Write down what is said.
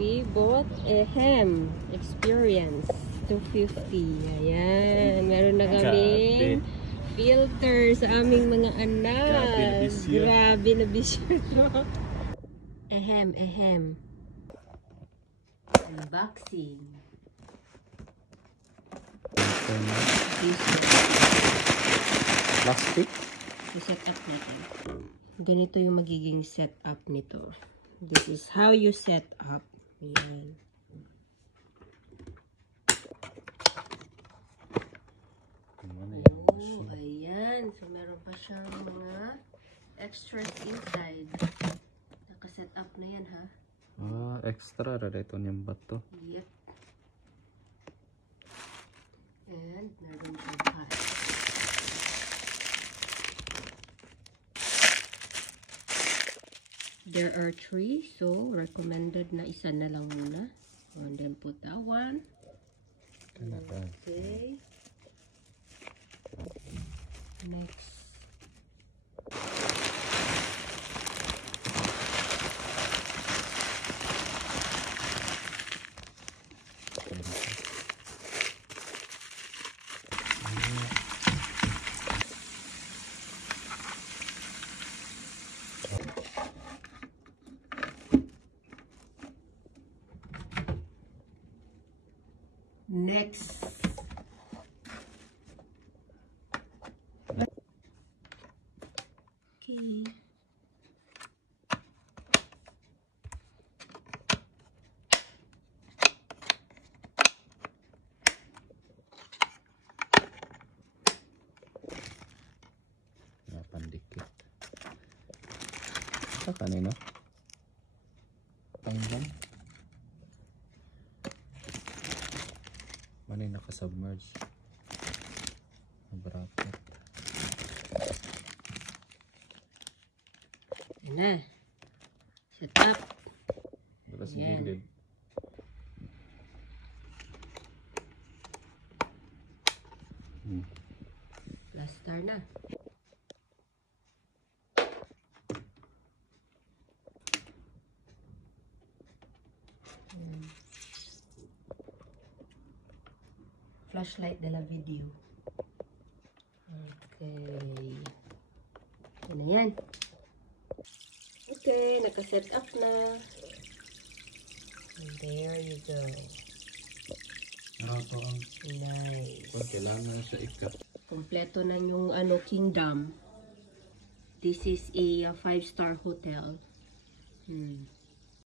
We bought a ham experience 250. Ayan, meron na kaming filter sa aming mga anak. Grabe na bisyo to. Ahem. Unboxing. Plastic? I-set up natin. Ganito yung magiging set up nito. This is how you set up. Ayan. Oh, ayan. So, meron pa siyang mga extras inside. Naka-set up na yan, ha? Ah, extra. Ito niyang bato. Yep. And, meron siyang hat. There are 3, so recommended na isa na lang muna. And then put that one. Okay. Next. Next. Okay. Napandikit. Ito kanino? Panggang? Manay nakasubmerge. Bracket. Yan na. Set up. Wala sa gilid. Plaster na. Flashlight de la video. Okay. Yan na yan. Okay, naka-set up na. And there you go. Ito ang Nice. kailangan siya ikat. Kompleto na yung kingdom. This is a 5-star hotel.